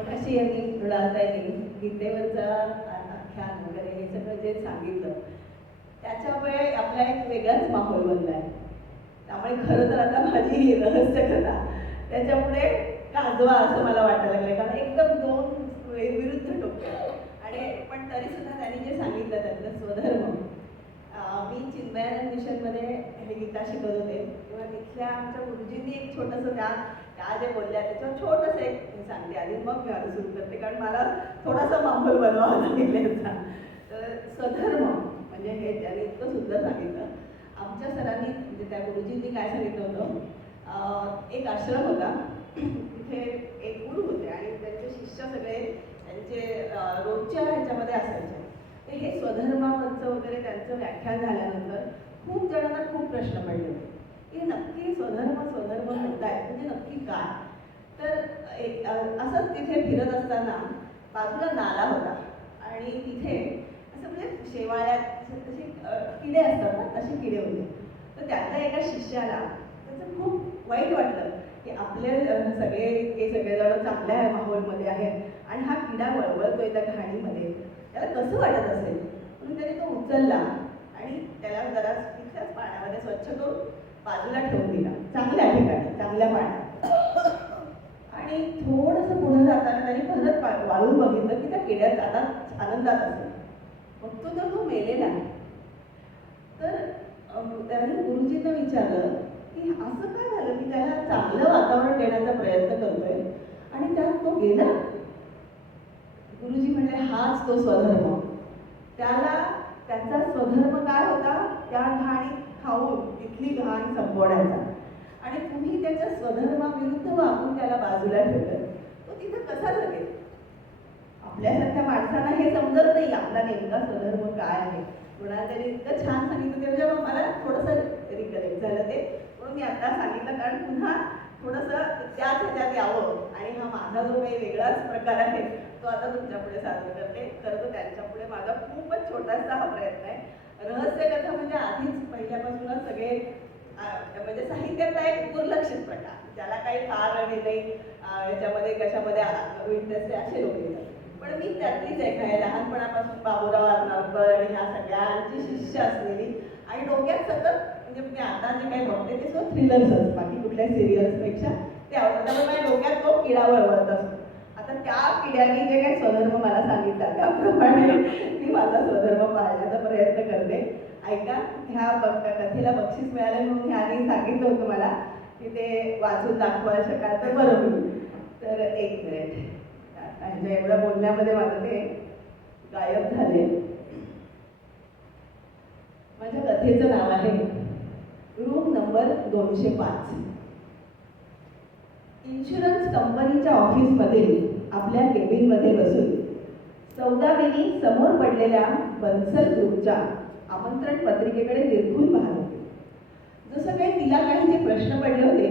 मग अशी यांनी मृणालताईंनी गीतेवरचा आख्यान वगैरे हे सगळं जे सांगितलं त्याच्यामुळे आपला एक वेगळाच माहोल बनला आहे त्यामुळे खरं तर आता माझी रहस्य कथा त्याच्यामुळे काजवा असं मला वाटायला लागलं कारण एकदम दोन वे- विरुद्ध टोक्या आणि पण तरी सुद्धा त्यांनी जे सांगितलं त्यातलं स्वधर्म. मी चिन्मयानंद मिशनमध्ये हे गीता शिकवत होते. तेव्हा तिथल्या आमच्या गुरुजींनी एक छोटंसं त्या त्या जे बोलल्या त्याच्यावर छोटंसं एक मी सांगते. आधी मग मी आता सुरू करते कारण मला थोडासा माहोल बनवावा लागेल तर स्वधर्म म्हणजे हे त्याने इतकं सुंदर सांगितलं. आमच्या सरांनी म्हणजे त्या गुरुजींनी काय सांगितलं होतं? एक आश्रम होता. तिथे एक गुरु होते आणि त्यांचे शिष्य सगळे त्यांचे रोजच्या ह्याच्यामध्ये असायचे. तर हे स्वधर्मावरचं वगैरे त्यांचं व्याख्यान झाल्यानंतर खूप जणांना खूप प्रश्न पडले होते. की नक्की स्वधर्म स्वधर्म म्हणताय. म्हणजे नक्की काय? तर एक असंच तिथे फिरत असताना बाजूला नाला होता. आणि तिथे असं म्हणजे शेवाळ्यात तसे किडे असतात ना तसे किडे होते. तर त्यातल्या एका शिष्याला त्याचं खूप वाईट वाटलं की आपले सगळे हे सगळेजण चांगल्या माहोलमध्ये आहेत आणि हा किडा वळवळतोय त्या घाणीमध्ये. त्याला कसं वाटत असेल? म्हणून त्याने तो उचलला आणि त्याला जरा तिथल्याच पाण्यामध्ये स्वच्छ करून बाजूला ठेवून दिला. चांगल्या ठिकाणी चांगल्या पाण्यात. आणि थोडंसं पुढे जाताना त्याने परत वाळून बघितलं की त्या किड्यात आता आनंदात असेल. बघतो तर तो मेलेला आहे. तर त्याने गुरुजींना विचारलं की असं काय झालं की त्याला चांगलं वातावरण देण्याचा प्रयत्न करतोय आणि त्यात तो गेला? गुरुजी म्हणले हाच तो स्वधर्म. त्याला त्याचा स्वधर्म काय होता? त्या ठाणी खाऊन तिथली घाण संपवण्याचा. आणि तुम्ही त्याच्या स्वधर्माविरुद्ध वागून त्याला बाजूला ठेवलं तो तिथं कसा जगेल? आपल्यासारख्या माणसांना हे समजत नाही आपला नेमका स्वधर्म काय आहे? कुणाला त्याने इतकं छान सांगितलं ते मला थोडंसं रिकलेक्ट झालं ते. म्हणून मी आता सांगितलं कारण पुन्हा थोडंसं त्याच ह्याच्यात यावं. आणि हा माझा जो काही वेगळाच प्रकार आहे तो आता तुमच्यापुढे सादर करते. तर तो त्यांच्यापुढे माझा खूपच छोटासा हा प्रयत्न आहे. रहस्य कथा म्हणजे आधीच पहिल्यापासूनच सगळे म्हणजे साहित्याचा एक दुर्लक्षित प्रकार. ज्याला काही फार आणि नाही याच्यामध्ये कशामध्ये इंटरेस्ट आहे असे लोक येतात. पण मी त्यातलीच एक आहे. लहानपणापासून बाबूराव अर्नाळकर आणि ह्या सगळ्यांची शिष्य असलेली. आणि डोक्यात सतत म्हणजे मी आता जे काही बघते ते सगळं थ्रिलर्सच बाकी कुठल्या सिरियल्सपेक्षा ते आवडतात. त्यामुळे माझ्या डोक्यात तो किडा वळवळत असतो. आता त्या किड्याने जे काही स्वधर्म मला सांगितला त्याप्रमाणे मी माझा स्वधर्म पाळण्याचा प्रयत्न करते. ऐका ह्या कथेला बक्षीस मिळालं म्हणून ह्याने सांगितलं होतं मला की ते वाचून दाखवा शकाल तर बरं होईल. तर एक मिनिट. म्हणजे एवढ्या बोलण्यामध्ये माझं ते गायब झाले. माझ्या कथेचं नाव आहे रूम नंबर दोनशे पाच. इन्शुरन्स कंपनीच्या ऑफिसमध्ये आपल्या केबिनमध्ये बसून चौदावेली समोर पडलेल्या बन्सल ग्रुपच्या आमंत्रण पत्रिकेकडे निरखून पाहत होते. जसं काही तिला काही जे प्रश्न पडले होते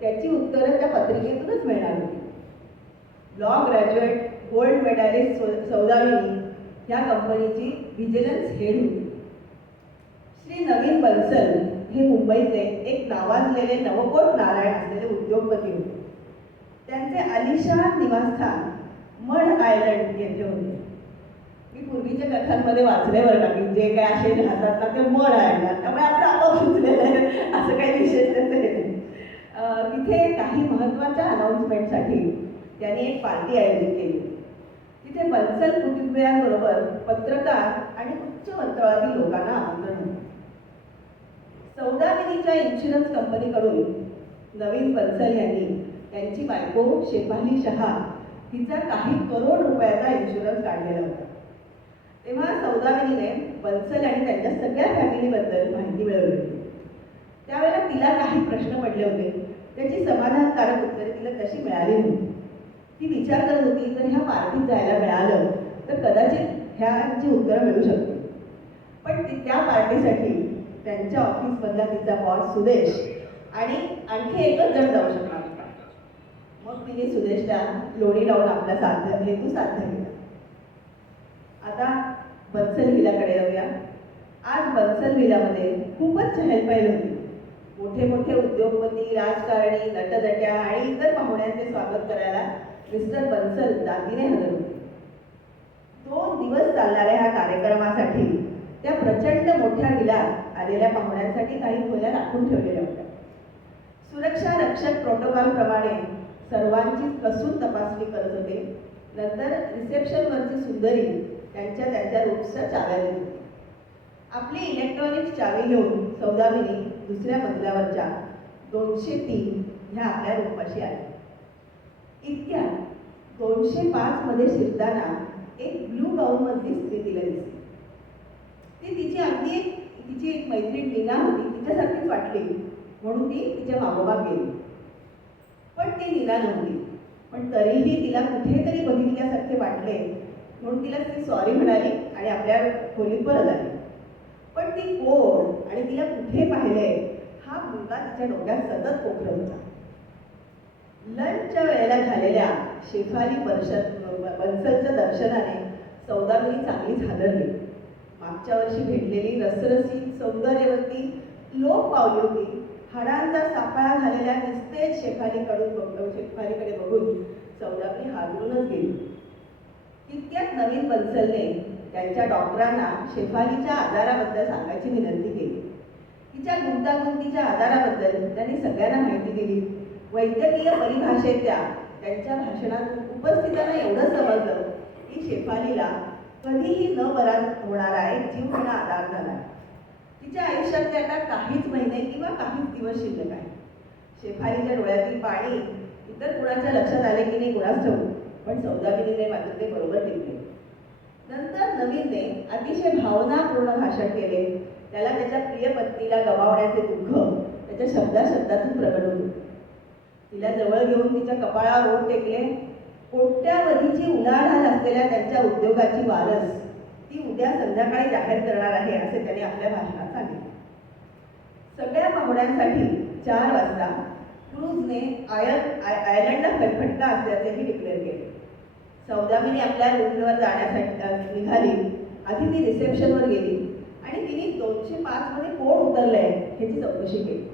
त्याची उत्तरं त्या पत्रिकेतूनच मिळणार होती. लॉ ग्रॅज्युएट गोल्ड मेडॅलिस्ट चौदावेली सौदामिनी ह्या कंपनीची व्हिजिलन्स हेड होती. श्री नवीन बन्सल हे मुंबईतले एक नावाजलेले नवकोट नारायण असलेले उद्योगपती होते. त्यांचे आलिशान निवासस्थान मड आयलंड येथे होते. मी पूर्वीच्या कथांमध्ये वाचले बरं का की जे काय असे राहतात ना ते मड आणणार त्यामुळे आता आपोआप सुचलेलं आहे. असं काही विशेष नाही तिथे काही महत्त्वाच्या अनाऊन्समेंटसाठी त्यांनी एक पार्टी आयोजित केली. तिथे बन्सल कुटुंबियांबरोबर पत्रकार आणि उच्च मंडळातील लोकांना आमंत्रण चौदा सौदामिनीच्या इन्शुरन्स कंपनीकडून नवीन बन्सल यांनी त्यांची बायको शेफाली शहा हिचा काही करोड रुपयाचा इन्शुरन्स काढलेला होता. तेव्हा सौदामिनीने बन्सल आणि त्यांच्या सगळ्या फॅमिलीबद्दल माहिती मिळवली. त्यावेळेला तिला काही प्रश्न पडले होते. त्याची समाधानकारक उत्तरे तिला तशी मिळाली नव्हती ती विचार करत होती जर ह्या पार्टीत जायला मिळालं तर कदाचित ह्याची उत्तरं मिळू शकते पण ती त्या पार्टीसाठी त्यांच्या ऑफिसमधला तिचा बॉस सुदेश आणि आणखी एकच जण जाऊ शकणार मग तिने सुदेशला लोणी लावून आपला साध्य हेतू साध्य केला आता बन्सल विलाकडे जाऊया. आज बन्सल विलामध्ये खूपच चहलपहल होती. मोठे मोठे उद्योगपती राजकारणी नटदट्या आणि इतर पाहुण्यांचे स्वागत करायला मिस्टर बन्सल दागिने हजर होते दोन दिवस चालणाऱ्या ह्या कार्यक्रमासाठी त्या प्रचंड मोठ्या विलात आलेल्या पाहुण्यांसाठी काही खोल्या राखून ठेवलेल्या होत्या. सुरक्षा रक्षक प्रोटोकॉल प्रमाणे सर्वांची कसून तपासणी करत होते. नंतर रिसेप्शनवरची सुंदरी त्यांच्या त्यांच्या रूम्सच्या चाव्या देत आपली इलेक्ट्रॉनिक चावी घेऊन सौदामिनी दुसऱ्या मजल्यावरच्या दोनशे तीन ह्या आपल्या रूपाशी आल्या इतक्या दोनशे पाच मध्ये शिरताना एक ब्लू गाऊन मधली स्त्री तिला दिसली. ती तिची अगदी एक तिची एक मैत्रीण लीना होती तिच्यासारखीच वाटली. म्हणून ती तिच्या मागोबा गेली. पण ती लीना नव्हती. पण तरीही तिला कुठेतरी बघितल्यासारखे वाटले म्हणून तिला ती सॉरी म्हणाली आणि आपल्या खोलीत परत आली. पण ती कोण आणि तिला कुठे पाहिले हा मुलगा तिच्या डोक्यात सतत पोखरत होता. लंचच्या वेळेला झालेल्या शेफाली परिषद बन्सलच्या दर्शनाने सौदामिनी चांगली झालरली मागच्या वर्षी भेटलेली रसरसी सौंदर्यवती लोक पावली होती. हाडांचा सापळा झालेल्या निस्तेज शेफालीकडून शेफालीकडे बघून सौदामिनी हादरूनच गेली. तितक्यात नवीन बन्सलने त्यांच्या डॉक्टरांना शेफालीच्या आजाराबद्दल सांगायची विनंती केली. तिच्या गुंतागुंतीच्या आजाराबद्दल त्यांनी सगळ्यांना माहिती दिली. वैद्यकीय परिभाषेत त्या त्यांच्या भाषणातून उपस्थितांना एवढं समजलं की शेफालीला कधीही न बरा होणारा एक जीवघेणा आधार झाला तिच्या आयुष्यात आता काहीच महिने किंवा काहीच दिवस शिल्लक आहे शेफालीच्या डोळ्यातील पाणी इतर कुणाच्या लक्षात आले की नाही कुणाच ठेवू पण सौदामिनीने मात्र ते बरोबर टिकले नंतर नवीनने अतिशय भावनापूर्ण भाषण केले. त्याला त्याच्या प्रिय पत्नीला गमावण्याचे दुःख त्याच्या शब्दा शब्दातून प्रकट होते. तिला जवळ घेऊन तिच्या कपाळावर ओढ टेकले. कोट्यावधीची उलाढाल असलेल्या त्यांच्या उद्योगाची वारस ती उद्या संध्याकाळी जाहीर करणार आहे असे त्याने आपल्या भाषणात सांगितले. सगळ्या पाहुण्यांसाठी चार वाजता क्रूजने आयल आय- आयर्लंडला फटका असल्याचेही डिक्लेअर केले. सौदामिनी आपल्या रूमवर जाण्यासाठी निघाली. आधी ती रिसेप्शनवर गेली. आणि तिने दोनशे पाचमध्ये कोण कोण उतरलंय ह्याची चौकशी केली.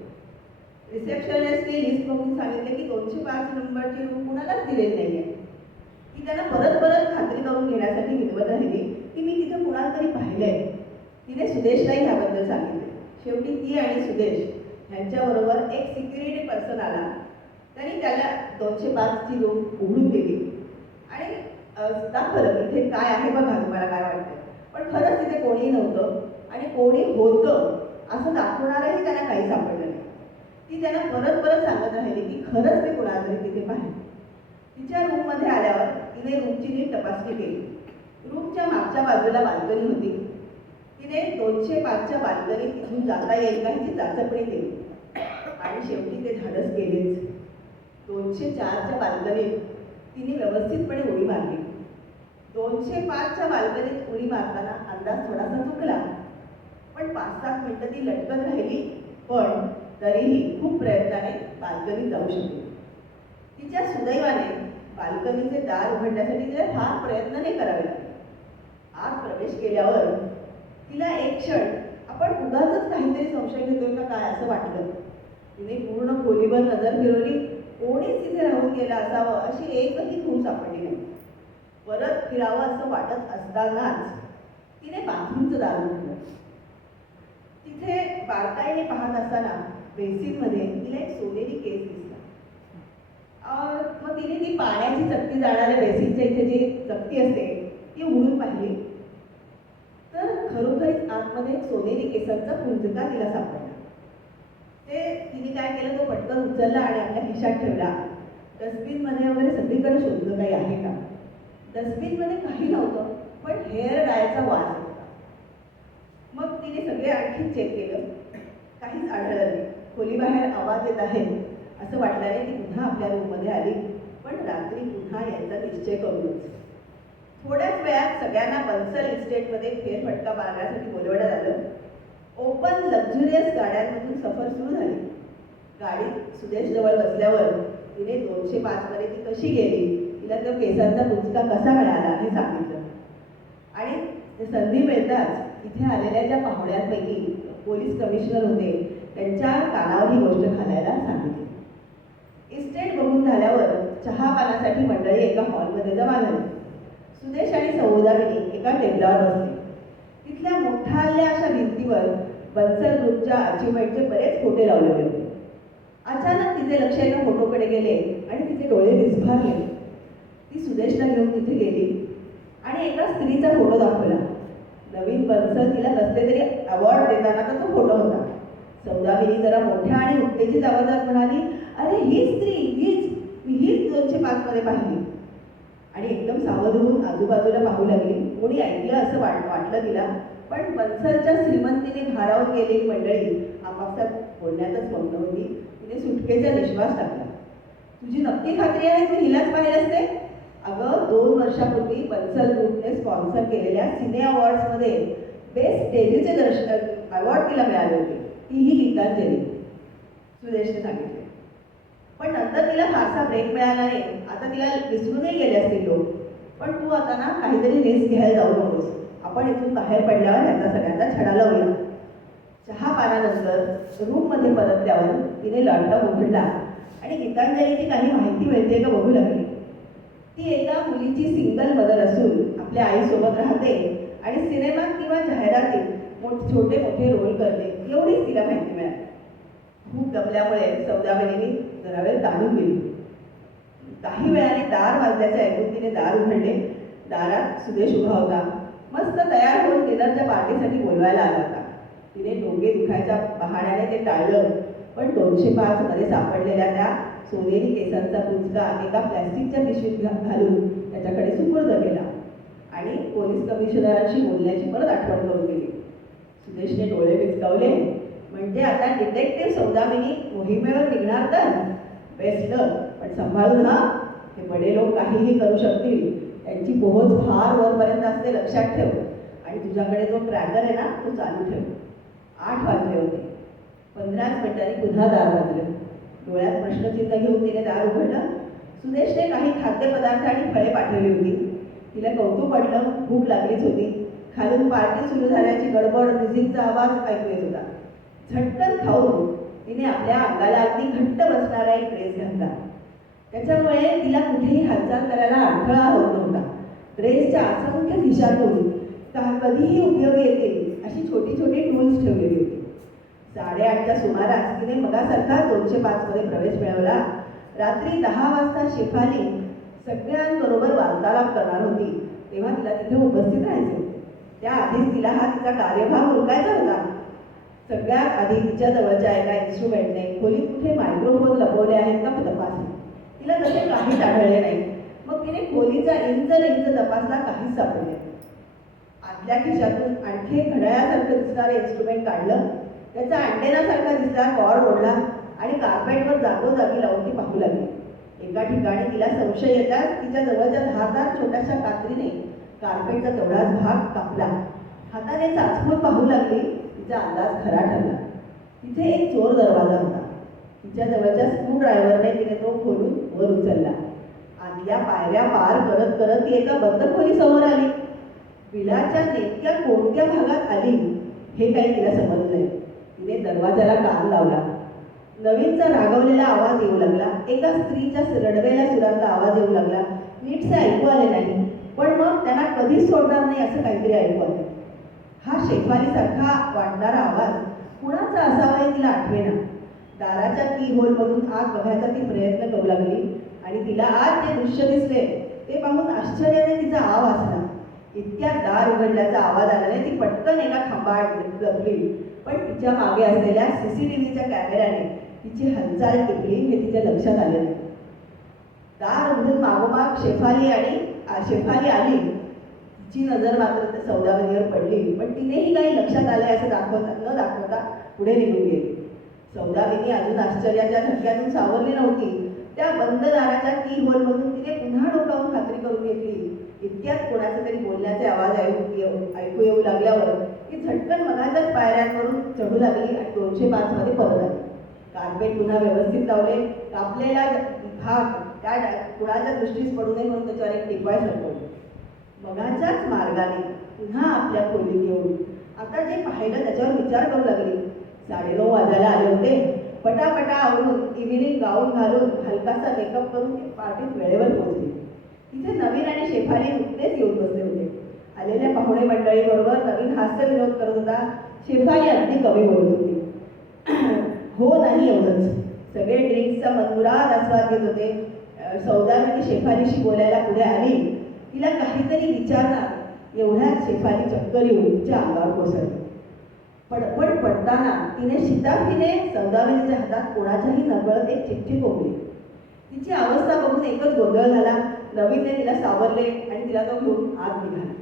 रिसेप्शनिस्टने लिस्ट बघून सांगितले की दोनशे पाच नंबरची रूम कुणालाच दिलेली नाही आहे ती त्यांना परत परत खात्री करून घेण्यासाठी हिरवत राहिली की मी तिथे कुणाला तरी पाहिलंय. तिने सुदेशलाही ह्याबद्दल सांगितले. शेवटी ती आणि सुदेश यांच्याबरोबर एक सिक्युरिटी पर्सन आला. त्यांनी त्याला दोनशे पाचची रूम उघडून दिली. आणि दाखवलं इथे काय आहे बघा तुम्हाला काय वाटतं पण खरंच तिथे कोणीही नव्हतं आणि कोणी होतं असं दाखवणारही त्यांना काही सापडलं नाही. ती त्यांना परत परत सांगत राहिली की खरंच मी कुणाला तरी तिथे पाहिजे तिच्या रूममध्ये आल्यावर तिने रूमची नीट तपासणी केली. रूमच्या मागच्या बाजूला बाल्कनी होती. तिने दोनशे पाचच्या बाल्कनीत तिथून जाता येईल का ह्याची चाचपणी केली. आणि शेवटी ते धाडस केलेच. दोनशे चारच्या बाल्कनीत तिने व्यवस्थितपणे उडी मारली. दोनशे पाचच्या बाल्कनीत उडी मारताना अंदाज थोडासा चुकला. पण पाच सात मिनटं ती लटकत राहिली पण तरीही खूप प्रयत्नाने बाल्कनीत जाऊ शकली. तिच्या सुदैवाने बाल्कनीचे दार उघडण्यासाठी तिला फार प्रयत्न नाही करावे. लागले आत प्रवेश केल्यावर तिला एक क्षण आपण उगाच काहीतरी संशय घेतोय का काय असं वाटलं. तिने पूर्ण खोलीवर नजर फिरवली. कोणीच तिथे राहून गेलं असावं अशी एकही खून सापडली नाही. परत फिरावं असं वाटत असतानाच तिने बाथरूमचं दार उघडलं. तिथे बारकाईने पाहत असताना बेसिनमध्ये तिला एक सोनेरी केस दिसला. मग तिने ती पाण्याची चक्ती जाणाऱ्या बेसिनच्या इथे जी चक्ती असते ती उघडून पाहिली. तर खरोखरीच आतमध्ये एक सोनेरी केसांचा पुंजका तिला सापडला. ते तिने काय केलं तो पटकन उचलला आणि आपल्या खिशात ठेवला. डस्टबिनमध्ये वगैरे सगळीकडे शोधलं काही आहे का? डस्टबिनमध्ये काही नव्हतं पण हेअर डायचा वास होता. मग तिने सगळे आणखी चेक केलं. काहीच आढळलं नाही. खोलीबाहेर आवाज येत आहे. असं वाटल्याने ती पुन्हा आपल्या रूममध्ये आली. पण रात्री पुन्हा यायचा निश्चय करूनच. थोड्याच वेळात सगळ्यांना बन्सल इस्टेटमध्ये फेरफटका मारण्यासाठी बोलवण्यात आलं. ओपन लक्झुरियस गाड्यांमधून सफर सुरू झाली. गाडीत सुदेश जवळ बसल्यावर तिने दोनशे पाचमध्ये ती कशी गेली तिला तो केसांचा पुचका कसा मिळाला हे सांगितलं. आणि संधी मिळताच इथे आलेल्या ज्या पाहुण्यांपैकी पोलीस कमिशनर होते त्यांच्या कानावर ही गोष्ट घालायला सांगितली. इस्टेट बघून झाल्यावर चहा पानासाठी मंडळी एका हॉलमध्ये जमा झाली. सुदेश आणि सौदामिनी एका टेबलावर बसली. तिथल्या मोठाल्या अशा भिंतीवर बन्सल ग्रुपच्या अचिव्हमेंटचे बरेच फोटो लावलेले होते. अचानक तिचे लक्ष एका फोटोकडे गेले आणि तिचे डोळे विस्फारले. ती सुदेशला घेऊन तिथे गेली आणि एका स्त्रीचा फोटो दाखवला. नवीन बन्सल तिला कसले तरी अवॉर्ड देताना तो फोटो होता. सौदामिनी जरा मोठ्या आणि उत्तेजित आवाजात म्हणाली अरे ही स्त्री हीच. मी हीच दोनशे पाचमध्ये पाहिली. आणि एकदम सावध होऊन आजूबाजूला पाहू लागली. कोणी ऐकलं असं वाट वाटलं तिला? पण बनसरच्या श्रीमंतीने भारावून गेलेली मंडळी. आपापसात बोलण्यातच मग्न होती. तिने सुटकेचा निश्वास टाकला. तुझी नक्की खात्री आहे तू हिलाच पाहिलंस असते अगं दोन वर्षापूर्वी बन्सल ग्रुपने स्पॉन्सर केलेल्या सिने अवॉर्ड्समध्ये बेस्ट डेब्यूचे दर्शन अवॉर्ड तिला मिळाले होते. तीही गीतांजली. सुरेशने सांगितले. पण नंतर तिला फारसा ब्रेक मिळाला नाही. आता तिला विसरूनही गेले असतील लोक. पण तू आता ना काहीतरी रिस्क घ्यायला जाऊ नकोस. आपण इथून बाहेर पडल्यावर याचा सगळ्यांचा छडा लावूया चहा पानानंतर रूममध्ये परतल्यावर तिने लॅपटॉप उघडला आणि गीतांजलीची काही माहिती मिळते का बघू लागली. ती एका मुलीची सिंगल मदर असून आपल्या आईसोबत राहते आणि सिनेमात किंवा जाहिरातीत मोठ छोटे मोठे रोल करते. एवढीच तिला माहिती मिळाली. खूप दमल्यामुळे सौदामिनीने जरा वेळ ताणून गेली काही वेळाने दार वाजल्याचे ऐकून तिने दार उघडले. दारात सुदेश उभा होता. मस्त तयार होऊन डिनरच्या पार्टीसाठी बोलवायला आला होता. तिने डोके दुखायच्या बहाण्याने ते टाळलं. पण दोनशे पाच मध्ये सापडलेल्या त्या सोनेरी केसांचा पुंजका एका प्लॅस्टिकच्या पिशवीत घालून त्याच्याकडे सुपूर्द केला. आणि पोलीस कमिशनरांशी बोलण्याची परत आठवण करून दिली. सुदेशने डोळे विचकावले. म्हणजे आता डिटेक्टिव्ह सौदामिनी मोहिमेवर निघणार तर? बेस्ट पण सांभाळून हा हे बडे लोक काहीही करू शकतील. त्यांची पोहोच फार वरपर्यंत असते लक्षात ठेव. आणि तुझ्याकडे जो ट्रॅकर आहे ना तो चालू ठेव. आठ वाजले होते. पंधराच मिनिटांनी पुन्हा दार वाजलं डोळ्यात प्रश्नचिन्ह घेऊन तिने दार उघडलं. सुदेशने काही खाद्यपदार्थ आणि फळे पाठवली होती. तिला कौतुक पडलं भूक लागलीच होती. खालून पार्टी सुरू झाल्याची गडबड म्युझिकचा आवाज ऐकू येत होता. झटकन खाऊन तिने आपल्या अंगाला अगदी घट्ट बसणारा एक ड्रेस घातला. त्याच्यामुळे तिला कुठेही हालचाल करायला अडथळा होत नव्हता. ड्रेसच्या असंख्य खिशातून का कधीही उपयोग येतील अशी छोटी छोटी टूल्स ठेवलेली होती. साडेआठच्या सुमारास तिने मगासारखा दोनशे पाचमध्ये प्रवेश मिळवला. रात्री दहा वाजता शेफाली सगळ्यांबरोबर वार्तालाप करणार होती. तेव्हा तिला तिथे उपस्थित राहायचे. होते त्याआधीच तिला हा तिचा कार्यभाग उरकायचा होता. सगळ्यात आधी तिच्या जवळच्या एका इन्स्ट्रुमेंटने खोलीत कुठे मायक्रोफोन लपवले आहेत का तपास तिला तसे काहीच आढळले नाही. मग तिने खोलीचा इंच इंच तपासला काहीच सापडले आतल्या खिशातून आणखी एक घड्याळासारखं दिसणारं इन्स्ट्रुमेंट काढलं. त्याचा अँटेनासारखा दिसला कॉर ओढला आणि कार्पेटवर जागोजागी लावून ती पाहू लागली. एका ठिकाणी तिला संशय येताच तिच्या जवळच्या धारदार छोट्याशा कात्रीने कार्पेटचा तेवढाच भाग कापला. हाताने चाचपून पाहू लागली. तिचा अंदाज खरा ठरला. तिथे एक चोर दरवाजा होता. तिच्या जवळच्या स्क्रू ड्रायव्हरने तिने तो खोलून वर उचलला. आतल्या पायऱ्या पार करत करत ती एका बंद खोली समोर आली. बिलाच्या नेमक्या कोणत्या भागात आली हे काही तिला समजलं नाही तिने दरवाजाला कान लावला. नवीनचा रागवलेला आवाज येऊ लागला. एका स्त्रीच्या रडवेल्या सुरांचा आवाज येऊ लागला. नीटसे ऐकू आले नाही पण मग त्यांना कधीच सोडणार नाही असं काहीतरी ऐकू आलं. हा शेफालीसारखा वाटणारा आवाज कुणाचा असावा हे तिला आठवेना. दाराच्या की होलमधून आत बघायचा ती प्रयत्न करू लागली. आणि तिला आज जे दृश्य दिसले ते पाहून आश्चर्याने तिचा आव असला इतक्या दार उघडल्याचा आवाज आल्याने ती पटकन एका खांबात जपली पण तिच्यामागे असलेल्या सी सी टी व्हीच्या कॅमेऱ्याने तिची हालचाल टिपली हे तिच्या लक्षात आले नाही. दार उघडून मागोमाग शेफाली आणि शेफाली आली. तिची नजर मात्र त्या सौदामिनीवर पडली. पण तिनेही काही लक्षात आले असं दाखवता न दाखवता पुढे निघून गेली. सौदागिनी अजून आश्चर्याच्या झटक्यातून सावरली नव्हती. त्या बंद दाराच्या की होलमधून तिने पुन्हा डोकावून खात्री करून घेतली. इतक्यात कोणाचे तरी बोलण्याचे आवाज ऐकू येऊ ऐकू येऊ लागल्यावर ती झटकन मनाच्याच पायऱ्यांवरून चढू लागली आणि दोनशे पाच मध्ये परत आली. कार्पेट पुन्हा व्यवस्थित लावले. कापलेला भाग त्या कुणाच्या दृष्टीस पडू नये म्हणून त्याच्यावर एक टिपाय सरकवली. मगाच्याच मार्गाने पुन्हा आपल्या खोलीत येऊन. आता जे पाहिलं त्याच्यावर विचार करू लागली. साडेनऊ वाजायला आले होते. पटापटा आवरून इव्हिनिंग गाऊन घालून हलकासा मेकअप करून ती पार्टीत वेळेवर पोहोचली. तिथे नवीन आणि शेफाली नुकतेच येऊन बसले होते. आलेल्या पाहुणे मंडळीबरोबर नवीन हास्य विनोद करत होता. शेफाली अगदी कमी बोलत होती. हो नाही एवढंच. सगळे ड्रिंक्सचा मनमुराद आस्वाद घेत होते. सौदामिनी म्हणजे शेफालीशी बोलायला पुढे आली. तिला काहीतरी विचारणार. एवढ्यात शेफाली चक्कर येऊन तिच्या अंगावर कोसळली. पडपड पडताना तिने शिताफीने सौदामिनीच्या हातात कोणाच्याही नकळत एक चिठ्ठी कोंबली. तिची अवस्था बघून एकच गोंधळ झाला. नवीनने तिला सावरले आणि तिला तो घेऊन आत निघाला.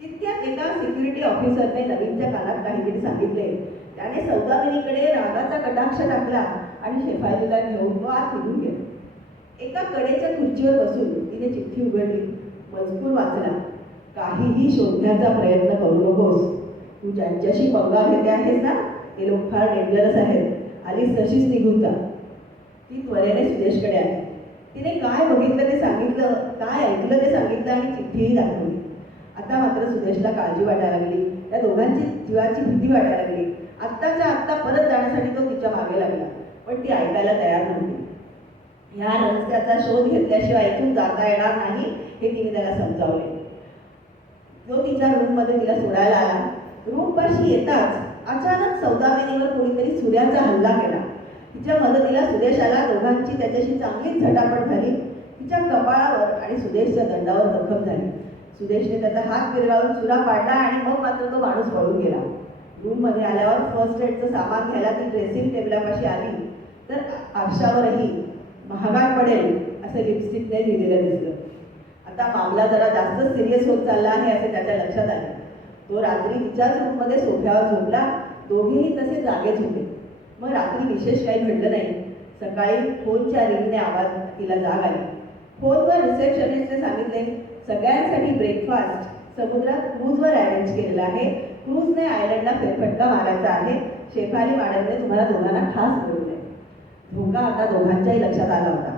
तितक्यात एका सिक्युरिटी ऑफिसरने नवीनच्या कानात काहीतरी सांगितले. त्याने सौदामिनीकडे रागाचा कटाक्ष टाकला आणि शेफालीला घेऊन तो आत निघून गेला. एका कडेच्या खुर्चीवर बसून तिने चिठ्ठी उघडली. मजकूर वाचला. काहीही शोधण्याचा प्रयत्न करू नकोस. तू ज्यांच्याशी पंगा घेते आहेस ना? ते लोक फार डेंजरस आहेत. आलीस तशीच निघून जा. ती त्वरेने सुदेशकडे आली. तिने काय बघितलं ते सांगितलं? काय ऐकलं ते सांगितलं आणि चिठ्ठीही दाखवली. आता मात्र सुदेशला काळजी वाटायला लागली. त्या दोघांची जीवाची भीती वाटायला लागली. आत्ताच्या आत्ता परत जाण्यासाठी तो तिच्यामागे लागला. पण ती ऐकायला तयार नव्हती. ह्या रस्त्याचा शोध घेतल्याशिवाय इथून जाता येणार नाही हे तिने त्याला समजावले. जो तिच्या रूममध्ये तिला सोडायला आला रूपपाशी येताच अचानक सौदामिनीवर कोणीतरी सूर्याचा हल्ला केला. तिच्या मदतीला सुदेश आला. दोघांची त्याच्याशी चांगलीच झटापट झाली. तिच्या कपाळावर आणि सुदेशच्या दंडावर जखम झाली. सुदेशने त्याचा हात फिरवावून सुरा पाडला आणि मग मात्र तो माणूस पळून गेला. रूममध्ये आल्यावर फर्स्ट एडचं सामान घ्यायला ती ड्रेसिंग टेबलापाशी आली. तर आरशावरही महागात पडेल असं लिपस्टिकने लिहिलेलं दिसलं. आता मामला जरा जास्तच सिरियस होत चालला आहे असे त्याच्या लक्षात आले. तो रात्री तिच्याच रूममध्ये सोफ्यावर झोपला. दोघेही तसे जागेच होते. मग रात्री विशेष काही घडलं नाही. सकाळी फोनच्या रिंगने आवाज तिला जाग आली. फोनवर रिसेप्शनिस्टने सांगितले सगळ्यांसाठी ब्रेकफास्ट समुद्रात क्रूजवर अरेंज केलेला आहे. क्रूजने आयलंडला फेरफटका मारायचा आहे. शेफाली मॅडमने तुम्हाला दोघांना खास बोलवले धोका आता दोघांच्याही लक्षात आला होता.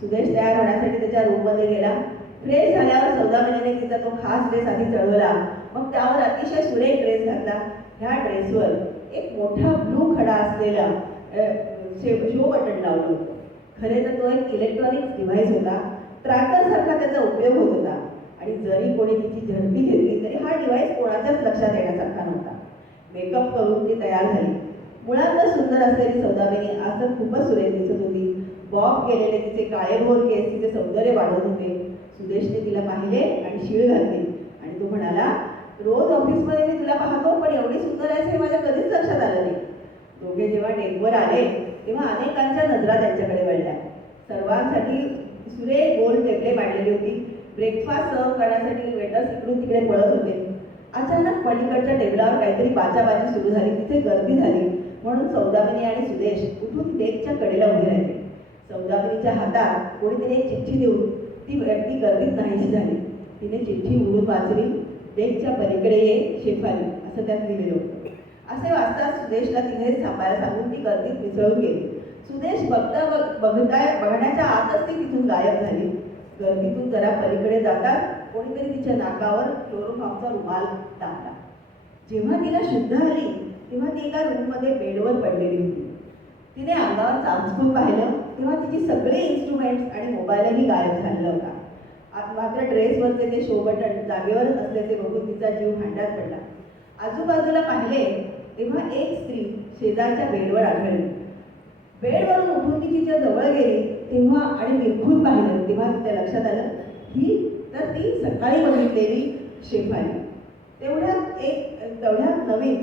सुदेश तयार होण्यासाठी त्याच्या रूममध्ये गेला. फ्रेश झाल्यावर सौदामिनीने तिचा तो खास ड्रेस आधी चढवला. मग त्यावर अतिशय सुरेख ड्रेस घातला. ह्या ड्रेसवर एक मोठा ब्लू खडा असलेला शे शो बटन लावलं होतं. खरे तर तो एक इलेक्ट्रॉनिक्स डिव्हाइस होता. ट्रॅकरसारखा त्याचा उपयोग होत होता. आणि जरी कोणी तिची झडपी घेतली तरी हा डिव्हाइस कोणाच्याच लक्षात येण्यासारखा नव्हता. मेकअप करून ती तयार झाली. मुळातच सुंदर असलेली सौदामिनी आज तर खूपच सुरेख दिसत होती. बॉब केलेले तिचे काळेभोर केस तिचे सौंदर्य वाढवत होते. सुदेशने तिला पाहिले आणि शिळ घातली. आणि तो म्हणाला रोज ऑफिसमध्ये मी तुला पाहतो पण एवढी सुंदर आहेस हे माझ्या कधीच लक्षात आलं नाही. दोघे जेव्हा डेकवर आले तेव्हा अनेकांच्या नजरा त्यांच्याकडे वळल्या. सर्वांसाठी सुरेख गोल टेबले मांडलेली होती. ब्रेकफास्ट सर्व करण्यासाठी वेटर्स इकडून तिकडे पळत होते. अचानक पलीकडच्या टेबलावर काहीतरी बाचाबाची सुरू झाली. तिथे गर्दी झाली. म्हणून सौदामिनी आणि सुदेश उठून डेकच्या कडेला उभे राहिले. सौदामिनीच्या हातात कोणीतरी एक चिठ्ठी देऊन ती व्यक्ती गर्दीत नाहीशी झाली. तिने चिठ्ठी उडून वाचली. देशच्या पलीकडे ये शेफाली असं त्यात लिहिलेलं होतं. असे वाचताच सुदेशला तिने थांबायला सांगून ती गर्दीत मिसळून गेली. सुदेश बघता बघ- बघताय बघण्याच्या आतच ती तिथून गायब झाली. गर्दीतून जरा पलीकडे जाता कोणीतरी तिच्या नाकावर क्लोरोफॉर्मचा रुमाल टाकला. जेव्हा तिला शुद्ध आली तेव्हा ती एका रूममध्ये बेडवर पडलेली होती. तिने अंगावर चांचकून पाहिलं तेव्हा तिची सगळे इन्स्ट्रुमेंट्स आणि मोबाईलही गायब झालेला होता. आत मात्र ड्रेसवरचे ते शो बटन जागेवरच असल्याचे बघून तिचा जीव भांड्यात पडला. आजूबाजूला पाहिले तेव्हा एक स्त्री शेजारच्या बेडवर आढळली. बेडवरून उठून ती तिच्या जवळ गेली तेव्हा आणि निरखून पाहिलं. तेव्हा तिच्या लक्षात आलं ही तर ती सकाळी बघितलेली शेफाली. तेवढ्यात एक तेवढ्यात नवीन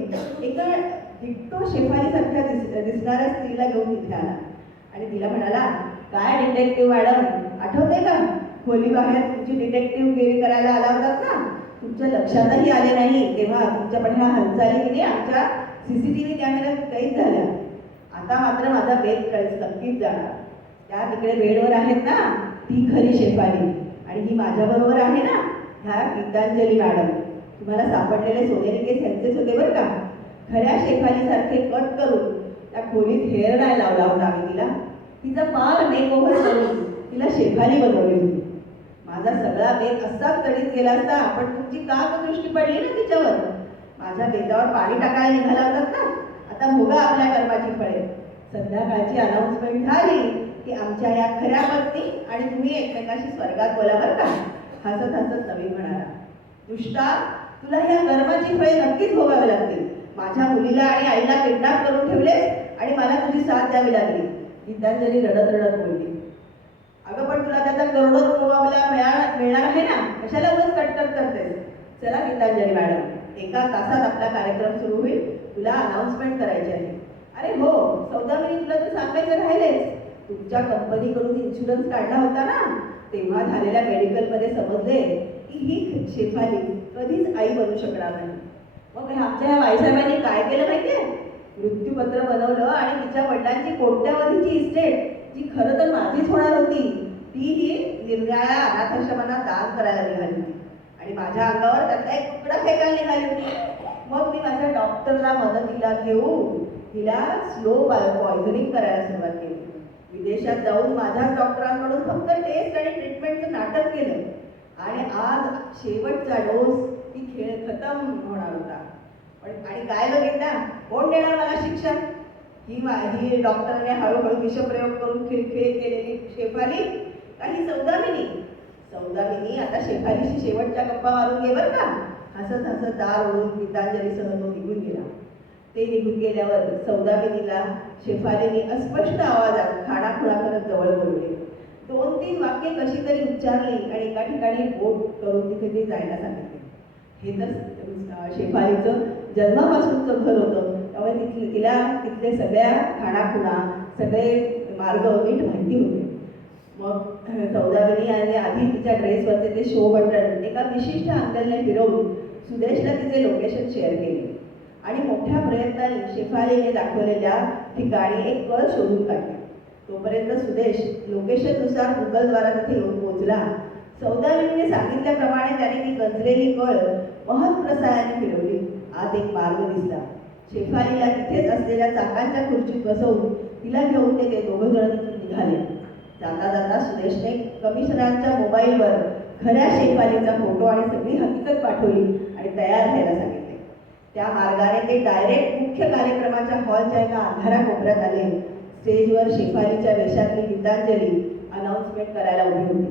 एका डिक्टो शेफालीसारख्या दिस दिसणाऱ्या स्त्रीला घेऊन तिथे आला. आणि तिला म्हणाला काय डिटेक्टिव्ह मॅडम आठवते का? खोली बाहेर तुमची डिटेक्टिव्ह गिरी करायला आला होतात ना तुमच्या लक्षातही आले नाही. तेव्हा तुमच्या पण ह्या हालचाली की नाही आमच्या व्ही कॅमेऱ्यात कैद झाल्या. आता मात्र माझा बेद कळस नक्कीच जाणार. त्या तिकडे बेडवर आहेत ना ती खरी शेफाली. आणि ही माझ्याबरोबर आहे ना ह्या गीतांजली मॅडम. तुम्हाला सापडलेले सोनेरी केस यांचेच होते बरं का? खऱ्या शेफालीसारखे कट करून त्या खोलीत हेअर डाय लावला होता आम्ही तिला. तिचा फार मेक ओव्हर करून तिला शेफाली बनवली होती. माझा सगळा वेग असाच तडीत गेला असता पण तुमची काकदृष्टी पडली ना तिच्यावर. माझ्या बेतावर पाणी टाकायला निघाला होतात ना? आता भोगा आपल्या कर्माची फळे. संध्याकाळची अनाऊन्समेंट झाली की आमच्या या खऱ्या पत्नी आणि तुम्ही एकमेकाशी स्वर्गात बोला बरं का? हसत हसत नवी म्हणाला. दुष्टा तुला ह्या कर्माची फळे नक्कीच भोगावी लागतील. माझ्या मुलीला आणि आईला किडनॅप करून ठेवलेस आणि मला तुझी साथ द्यावी लागली. गीतांजली रडत रडत बोलली. अगं पण तुला त्याचा करोडो मोबाईला मिळा मिळणार आहे ना? कशाला उगाच कटकट करतेस चला गीतांजली मॅडम एका तासात आपला कार्यक्रम सुरू होईल. तुला अनाऊन्समेंट करायची आहे. अरे हो सौदामिनी तुला तर सांगायचं राहिलेच तुमच्या कंपनीकडून इन्शुरन्स काढला होता ना? तेव्हा झालेल्या मेडिकलमध्ये समजले की ही शेफाली कधीच आई बनू शकणार नाही. मग आमच्या ह्या बाईसाहेबांनी काय केलं माहितीये? मृत्यूपत्र बनवलं आणि तिच्या वडिलांची कोट्यावधीची इस्टेट जी खरं तर माझीच होणार होती ती ही निर्णया अनाथाश्रमांना दान करायला निघाली होती. आणि माझ्या अंगावर त्यातला एक तुकडा फेकायला निघाली होती. मग मी माझ्या डॉक्टरला मदतीला घेऊन तिला स्लो पॉयझनिंग करायला सुरुवात केली. विदेशात जाऊन माझ्याच डॉक्टरांकडून फक्त टेस्ट आणि ट्रीटमेंटचं नाटक केलं. आणि आज शेवटचा डोस ती खेळ खतम होणार होता. पण आणि काय बघितला? कोण देणार मला शिक्षण? ही माझी डॉक्टरने हळूहळू विषप्रयोग करून खिळखिळे केलेली शेफाली काही सौदामिनी. सौदामिनी आता शेफालीशी शेवटच्या गप्पा मारून घे बरं का. हसत हसत दार ओढून गीतांजलीसह तो निघून गेला. ते निघून गेल्यावर सौदामिनीला शेफालीने अस्पष्ट आवाजात खाणाखुणा करत जवळ बोलले दोन तीन वाक्य कशी तरी उच्चारली आणि एका ठिकाणी बोट करून तिथे ते जायला सांगितले. हे तर शेफालीचं जन्मापासूनचं घर होतं. त्यामुळे तिथले तिला तिथले सगळ्या खाणाखुणा सगळे मार्ग नीट माहिती होते. मग अं, आणि आधी तिच्या ड्रेसवरचे ते शो बटन एका विशिष्ट अँगलने फिरवून सुदेशला तिचे लोकेशन शेअर केले. आणि मोठ्या प्रयत्नाने शेफालीने दाखवलेल्या ठिकाणी एक कळ शोधून काढली. तोपर्यंत सुदेश लोकेशननुसार गुगलद्वारा तिथे येऊन पोहोचला. सौदामिनीने सांगितल्याप्रमाणे त्याने ती गंजलेली कळ महत्प्रसायाने फिरवली. आत एक मार्ग दिसला. शेफालीला तिथेच असलेल्या चाकांच्या खुर्चीत बसवून तिला घेऊन ते ते दोघं जण तिथून निघाले. जाता जाता सुदेशने कमिशनरांच्या मोबाईलवर खऱ्या शेफालीचा फोटो आणि सगळी हकीकत पाठवली आणि तयार व्हायला सांगितले. त्या मार्गाने ते डायरेक्ट मुख्य कार्यक्रमाच्या हॉलच्या एका अंधाऱ्या कोपऱ्यात आले. स्टेजवर शेफालीच्या वेशातली गीतांजली अनाऊन्समेंट करायला उभी होती.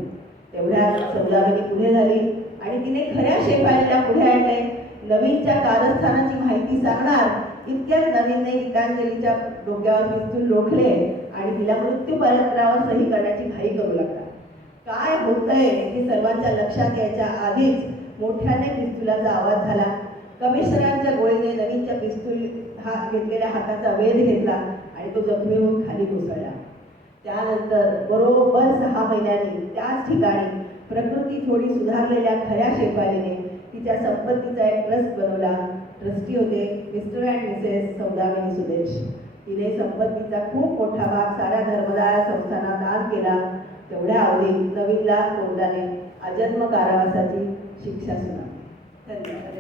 तेवढ्या समजावणी पुढे झाली आणि तिने खऱ्या शेफालीला पुढे आणले. नवीनच्या कारस्थानाची माहिती सांगणार इतक्याच नवीनने गीतांजलीच्या डोक्यावर पिस्तूल रोखले आणि तिला मृत्यू सही करण्याची घाई करू लागला. काय होतंय हे सर्वांच्या लक्षात यायच्या आधीच मोठ्याने पिस्तुलाचा आवाज झाला. कमिशनरांच्या गोळीने नवीनच्या पिस्तूल हा घेतलेल्या हाताचा वेध घेतला आणि तो जखमी होऊन खाली कोसळला. त्यानंतर बरोबर सहा महिन्यांनी त्याच ठिकाणी प्रकृती थोडी सुधारलेल्या खऱ्या शेफालीने तिच्या संपत्तीचा एक ट्रस्ट बनवला. ट्रस्टी होते mister and missus Saudamini Sudesh. तिने संपत्तीचा खूप मोठा भाग साऱ्या धर्मदाय संस्थांना दान केला. तेवढ्या अवधीत नवीनला कोर्टाने अजन्म कारावासाची शिक्षा सुनावली. धन्यवाद.